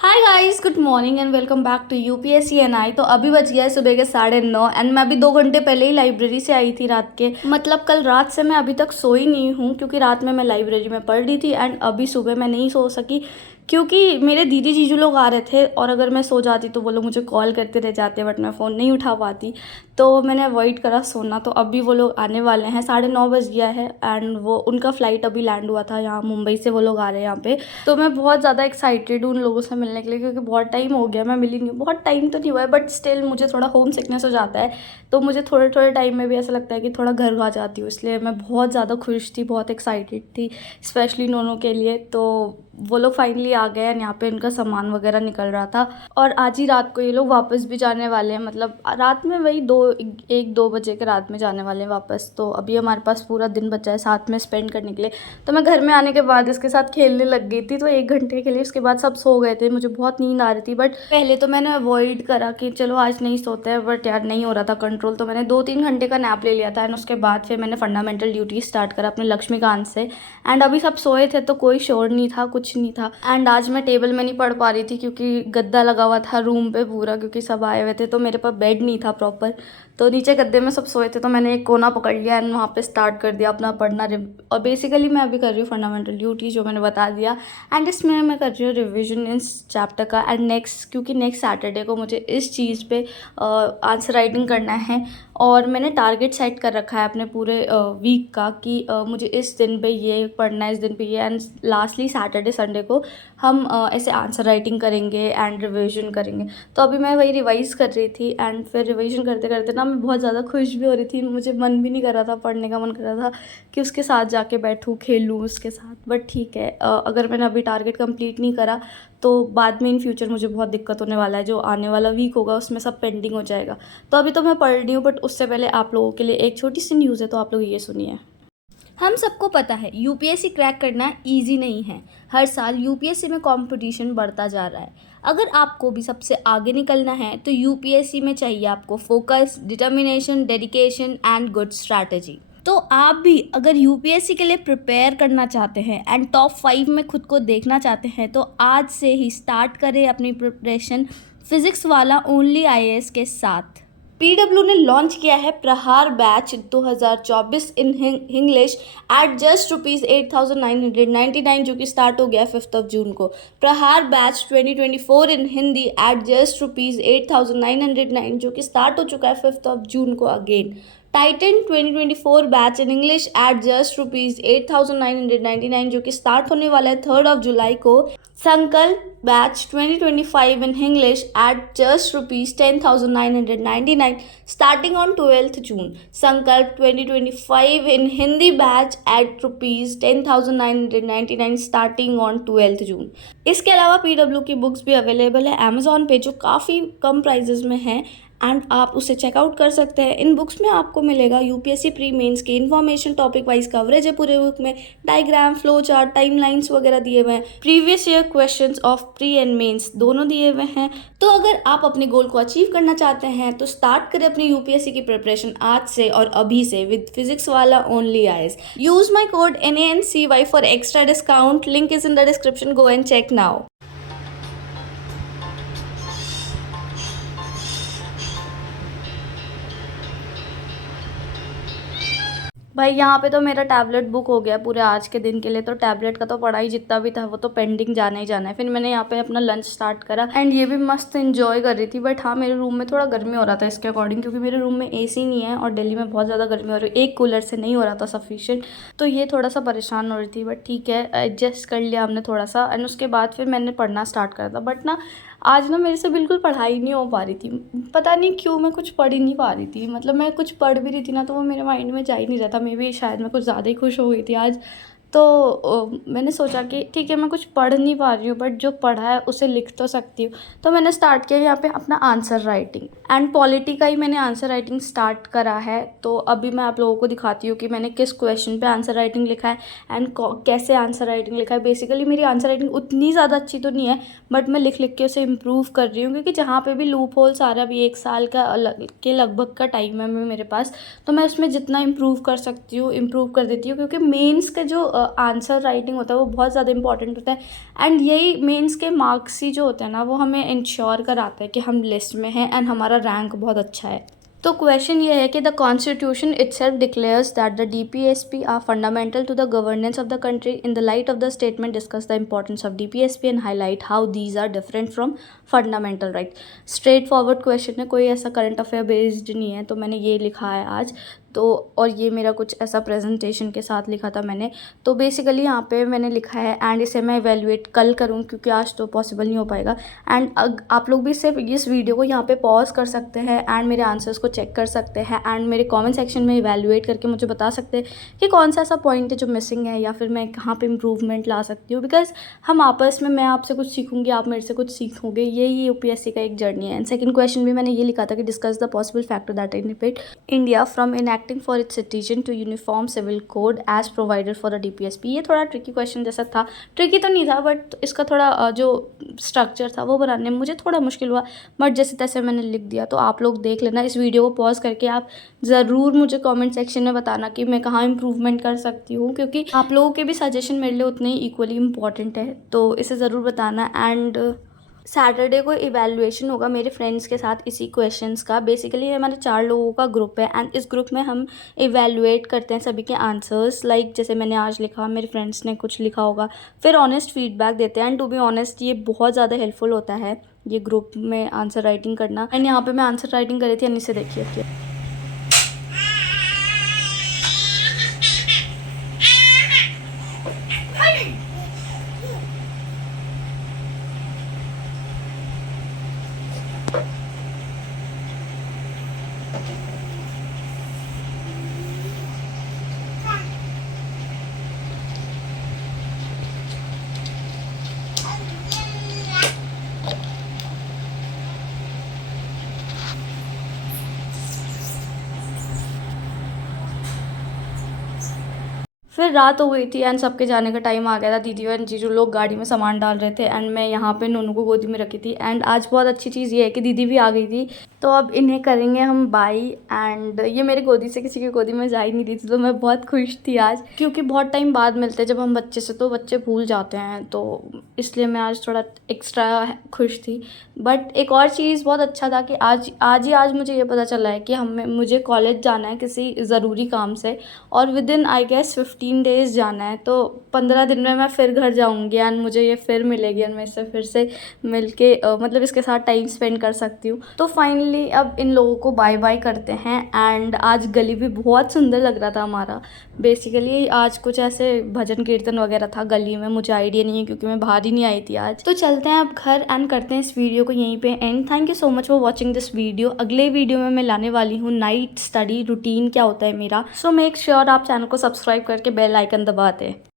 Hi guys, good morning and welcome back to UPSC N I. तो अभी बज गया है सुबह के 9:30 एंड मैं अभी 2 घंटे पहले ही लाइब्रेरी से आई थी रात के। मतलब कल रात से मैं अभी तक सोई नहीं हूँ क्योंकि रात में मैं लाइब्रेरी में पढ़ रही थी एंड अभी सुबह मैं नहीं सो सकी क्योंकि मेरे दीदी जीजू लोग आ रहे थे और अगर मैं सो जाती तो वो लोग मुझे कॉल करते रह जाते बट मैं फ़ोन नहीं उठा पाती। तो मैंने अवॉइड करा सोना। तो अभी वो लोग आने वाले हैं, 9:30 बज गया है एंड वो उनका फ़्लाइट अभी लैंड हुआ था यहाँ मुंबई से। वो लोग आ रहे हैं यहाँ पे। तो मैं बहुत ज़्यादा एक्साइटेड हूँ उन लोगों से मिलने के लिए क्योंकि बहुत टाइम हो गया मैं मिली नहीं हूँ। बहुत टाइम तो नहीं हुआ है बट स्टिल मुझे थोड़ा होम सिकनेस हो जाता है। तो मुझे थोड़े थोड़े टाइम में भी ऐसा लगता है कि थोड़ा घर आ जाती हूँ, इसलिए मैं बहुत ज़्यादा खुश थी, बहुत एक्साइटेड थी स्पेशली नोनों के लिए। तो वो लोग फाइनली आ गए एंड यहाँ पे इनका सामान वगैरह निकल रहा था और आज ही रात को ये लोग वापस भी जाने वाले हैं। मतलब रात में वही 1-2 बजे के रात में जाने वाले हैं वापस। तो अभी हमारे पास पूरा दिन बचा है साथ में स्पेंड करने के लिए। तो मैं घर में आने के बाद इसके साथ खेलने लग गई थी तो 1 घंटे के लिए। उसके बाद सब सो गए थे, मुझे बहुत नींद आ रही थी बट पहले तो मैंने अवॉइड करा कि चलो आज नहीं सोते हैं, बट यार नहीं हो रहा था कंट्रोल। तो मैंने 2-3 घंटे का नैप ले लिया था एंड उसके बाद फिर मैंने फंडामेंटल ड्यूटी स्टार्ट करा अपने लक्ष्मीकांत से। एंड अभी सब सोए थे तो कोई शोर नहीं था, कुछ नहीं था। एंड आज मैं टेबल में नहीं पढ़ पा रही थी क्योंकि गद्दा लगा हुआ था रूम पे पूरा, क्योंकि सब आए हुए थे तो मेरे पास बेड नहीं था प्रॉपर। तो नीचे गद्दे में सब सोए थे तो मैंने एक कोना पकड़ लिया एंड वहाँ पे स्टार्ट कर दिया अपना पढ़ना। और बेसिकली मैं अभी कर रही हूँ फंडामेंटल ड्यूटी जो मैंने बता दिया एंड इसमें मैं कर रही हूँ रिविजन इस चैप्टर का। एंड नेक्स्ट, क्योंकि नेक्स्ट सैटरडे को मुझे इस चीज़ पे आंसर राइटिंग करना है और मैंने टारगेट सेट कर रखा है अपने पूरे वीक का कि मुझे इस दिन पे ये पढ़ना है, इस दिन पे ये। एंड लास्टली सैटरडे संडे को हम ऐसे आंसर राइटिंग करेंगे एंड रिवीजन करेंगे। तो अभी मैं वही रिवाइज़ कर रही थी एंड फिर रिवीजन करते करते ना मैं बहुत ज़्यादा खुश भी हो रही थी। मुझे मन भी नहीं कर रहा था पढ़ने का, मन कर रहा था कि उसके साथ जाके बैठूँ, खेलूँ उसके साथ। बट ठीक है, अगर मैंने अभी टारगेट कंप्लीट नहीं करा तो बाद में इन फ्यूचर मुझे बहुत दिक्कत होने वाला है। जो आने वाला वीक होगा उसमें सब पेंडिंग हो जाएगा। तो अभी तो मैं पढ़ रही हूँ बट उससे पहले आप लोगों के लिए एक छोटी सी न्यूज़ है, तो आप लोग ये सुनिए। हम सबको पता है यूपीएससी क्रैक करना इजी नहीं है। हर साल यूपीएससी में कंपटीशन बढ़ता जा रहा है। अगर आपको भी सबसे आगे निकलना है तो यूपीएससी में चाहिए आपको focus, determination, dedication and good strategy. तो आप भी अगर यूपीएससी के लिए प्रिपेयर करना चाहते हैं एंड टॉप 5 में खुद को देखना चाहते हैं तो आज से ही स्टार्ट करें अपनी preparation physics Wallah only IAS के साथ। पीडब्ल्यू ने लॉन्च किया है प्रहार batch 2024 in English at just ₹8,999 जो कि स्टार्ट हो गया 5 जून को। प्रहार बैच 2024 इन हिंदी एट जस्ट ₹8,909 जो कि स्टार्ट हो चुका है 5 जून को again. Titan 2024 batch in English at just ₹8,999 जो कि स्टार्ट होने वाला है 3 जुलाई को। संकल्प batch 2025 in English at just ₹10,999 starting on 12th June. संकल्प 2025 in Hindi batch at ₹10,999 starting on 12th June. इसके अलावा पीडब्ल्यू की बुक्स भी अवेलेबल है अमेजोन पे जो काफ़ी कम प्राइजेस में है एंड आप उसे चेकआउट कर सकते हैं। इन बुक्स में आपको मिलेगा यूपीएससी प्री मेंस की इन्फॉर्मेशन, टॉपिक वाइज कवरेज है पूरे बुक में, डायग्राम, फ्लो चार्ट, टाइमलाइंस वगैरह दिए हुए हैं, previous year questions of pre and mains दोनों दिए हुए हैं। तो अगर आप अपने गोल को अचीव करना चाहते हैं तो स्टार्ट करें अपनी यूपीएससी की प्रिपरेशन आज से और अभी से with Physics Wallah only IAS. Use my code NANCY for extra discount. Link is in the description, go and check now. भाई यहाँ पे तो मेरा टैबलेट बुक हो गया पूरे आज के दिन के लिए। तो टैबलेट का तो पढ़ाई जितना भी था वो तो पेंडिंग जाना ही जाना है। फिर मैंने यहाँ पे अपना लंच स्टार्ट करा एंड ये भी मस्त एंजॉय कर रही थी। बट हाँ, मेरे रूम में थोड़ा गर्मी हो रहा था इसके अकॉर्डिंग, क्योंकि मेरे रूम में एसी नहीं है और दिल्ली में बहुत ज़्यादा गर्मी हो रही है, एक कूलर से नहीं हो रहा था सफिशिएंट। तो ये थोड़ा सा परेशान हो रही थी बट ठीक है, एडजस्ट कर लिया हमने थोड़ा सा। एंड उसके बाद फिर मैंने पढ़ना स्टार्ट करा था। बट ना आज ना मेरे से बिल्कुल पढ़ाई नहीं हो पा रही थी। पता नहीं क्यों, मैं कुछ पढ़ ही नहीं पा रही थी। मतलब मैं कुछ पढ़ भी रही थी ना तो वो मेरे माइंड में जा ही नहीं रहा था। मे बी शायद मैं कुछ ज़्यादा ही खुश हो गई थी आज। तो मैंने सोचा कि ठीक है, मैं कुछ पढ़ नहीं पा रही हूँ बट जो पढ़ा है उसे लिख तो सकती हूँ। तो मैंने स्टार्ट किया यहाँ पे अपना आंसर राइटिंग एंड पॉलिटी का ही मैंने आंसर राइटिंग स्टार्ट करा है। तो अभी मैं आप लोगों को दिखाती हूँ कि मैंने किस क्वेश्चन पे आंसर राइटिंग लिखा है एंड कैसे आंसर राइटिंग लिखा है। बेसिकली मेरी आंसर राइटिंग उतनी ज़्यादा अच्छी तो नहीं है बट मैं लिख लिख के उसे इम्प्रूव कर रही हूँ, क्योंकि जहाँ पे भी लूप होल्स आ रहा है, अभी 1 साल का के लगभग का टाइम है मेरे पास, तो मैं उसमें जितना इम्प्रूव कर सकती हूँ इम्प्रूव कर देती हूँ। क्योंकि मेंस का जो आंसर राइटिंग होता है वो बहुत ज़्यादा इंपॉर्टेंट होता है। एंड यही मेंस के मार्क्स ही जो होते हैं ना वो हमें इंश्योर कराते हैं कि हम लिस्ट में हैं एंड हमारा रैंक बहुत अच्छा है। तो क्वेश्चन ये है कि the constitution itself declares that the DPSP are fundamental to the governance of the country. In the light of the statement discuss the importance of DPSP and highlight how these are different from fundamental right. Straightforward question है, कोई ऐसा current affair based नहीं है, तो मैंने ये लिखा है आज। तो और ये मेरा कुछ ऐसा प्रेजेंटेशन के साथ लिखा था मैंने। तो बेसिकली यहाँ पे मैंने लिखा है एंड इसे मैं एवेल्युएट कल करूँ क्योंकि आज तो पॉसिबल नहीं हो पाएगा। एंड आप लोग भी सिर्फ इस वीडियो को यहाँ पे पॉज कर सकते हैं एंड मेरे आंसर्स को चेक कर सकते हैं एंड मेरे कमेंट सेक्शन में एवेल्युएट करके मुझे बता सकते हैं कि कौन सा ऐसा पॉइंट है जो मिसिंग है या फिर मैं कहाँ पे इम्प्रूवमेंट ला सकती हूँ। बिकॉज हम आपस में, मैं आपसे कुछ सीखूंगी, आप मेरे से कुछ सीखोगे, यही UPSC का एक जर्नी है। एंड सेकंड क्वेश्चन भी मैंने ये लिखा था कि discuss the possible factor that inhibit India from enacting for its citizen to uniform civil code as provided for the DPSP। ये थोड़ा ट्रिकी क्वेश्चन जैसा था, ट्रिकी तो नहीं था बट इसका थोड़ा जो स्ट्रक्चर था वो बनाने में मुझे थोड़ा मुश्किल हुआ, बट जैसे तैसे मैंने लिख दिया। तो आप लोग देख लेना इस वीडियो को पॉज करके, आप ज़रूर मुझे कमेंट सेक्शन में बताना कि मैं कहाँ इम्प्रूवमेंट कर सकती हूँ, क्योंकि आप लोगों के भी सजेशन मेरे लिए उतने ही इक्वली इम्पॉर्टेंट है। तो इसे ज़रूर बताना। एंड सैटरडे को इवैल्यूएशन होगा मेरे फ्रेंड्स के साथ इसी क्वेश्चंस का। बेसिकली हमारे 4 लोगों का ग्रुप है एंड इस ग्रुप में हम इवैल्यूएट करते हैं सभी के आंसर्स। लाइक जैसे मैंने आज लिखा, मेरे फ्रेंड्स ने कुछ लिखा होगा, फिर ऑनेस्ट फीडबैक देते हैं। एंड टू बी ऑनेस्ट ये बहुत ज़्यादा हेल्पफुल होता है ये ग्रुप में आंसर राइटिंग करना। एंड यहाँ पर मैं आंसर राइटिंग करी थी, अन्नी से देखिए। फिर रात हो गई थी एंड सबके जाने का टाइम आ गया था। दीदी और जीजू लोग गाड़ी में सामान डाल रहे थे एंड मैं यहाँ पे नोनू को गोदी में रखी थी। एंड आज बहुत अच्छी चीज़ ये है कि दीदी भी आ गई थी, तो अब इन्हें करेंगे हम बाय। एंड ये मेरी गोदी से किसी की गोदी में जा ही नहीं रही थी, तो मैं बहुत खुश थी आज, क्योंकि बहुत टाइम बाद मिलते हैं जब हम बच्चे से, तो बच्चे भूल जाते हैं, तो इसलिए मैं आज थोड़ा एक्स्ट्रा खुश थी। बट एक और चीज़ बहुत अच्छा था कि आज मुझे ये पता चला है कि मुझे कॉलेज जाना है किसी ज़रूरी काम से, और within I guess 15 days जाना है। तो 15 दिन में मैं फिर घर जाऊंगी एंड मुझे ये फिर मिलेगी एंड मैं इससे फिर से मिल के मतलब इसके साथ टाइम स्पेंड कर सकती हूँ। तो फाइनली अब इन लोगों को बाय बाय करते हैं। एंड आज गली भी बहुत सुंदर लग रहा था हमारा। बेसिकली आज कुछ ऐसे भजन कीर्तन वगैरह था गली में, मुझे आइडिया नहीं है क्योंकि मैं बाहर ही नहीं आई थी आज। तो चलते हैं अब घर एंड करते हैं इस वीडियो को यहीं पे and. Thank you so much for watching this video. अगले वीडियो में मैं लाने वाली हूँ नाइट स्टडी रूटीन क्या होता है मेरा। सो मेक श्योर आप चैनल को सब्सक्राइब करके बेल आइकन दबा दें।